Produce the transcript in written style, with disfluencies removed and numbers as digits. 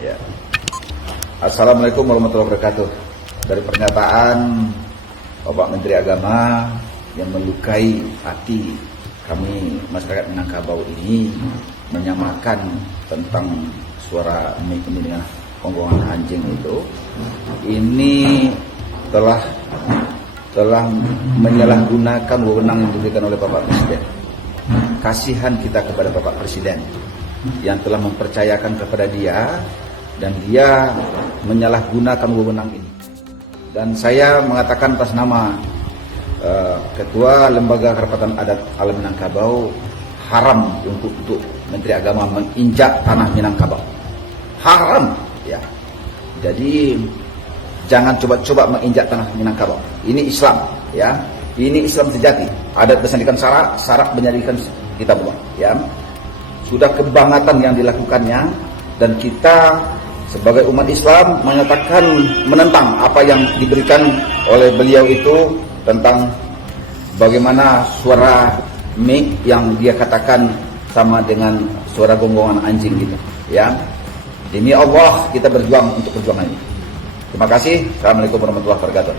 Ya. Assalamualaikum warahmatullahi wabarakatuh. Dari pernyataan Bapak Menteri Agama yang melukai hati kami masyarakat Minangkabau ini, menyamakan tentang suara mic ini dengan penggongan anjing itu, ini telah menyalahgunakan wewenang yang diberikan oleh Bapak Presiden. Kasihan kita kepada Bapak Presiden yang telah mempercayakan kepada dia, dan dia menyalahgunakan wewenang ini. Dan saya mengatakan atas nama Ketua Lembaga Kerapatan Adat Alam Minangkabau, haram untuk Menteri Agama menginjak tanah Minangkabau. Haram, ya. Jadi jangan coba-coba menginjak tanah Minangkabau. Ini Islam, ya. Ini Islam sejati. Adat bersandingkan syarat menjadikan kita buang, ya. Sudah kebangetan yang dilakukannya, dan kita sebagai umat Islam menyatakan menentang apa yang diberikan oleh beliau itu tentang bagaimana suara mic yang dia katakan sama dengan suara gonggongan anjing gitu, ya. Demi Allah kita berjuang untuk perjuangan ini. Terima kasih. Assalamualaikum warahmatullahi wabarakatuh.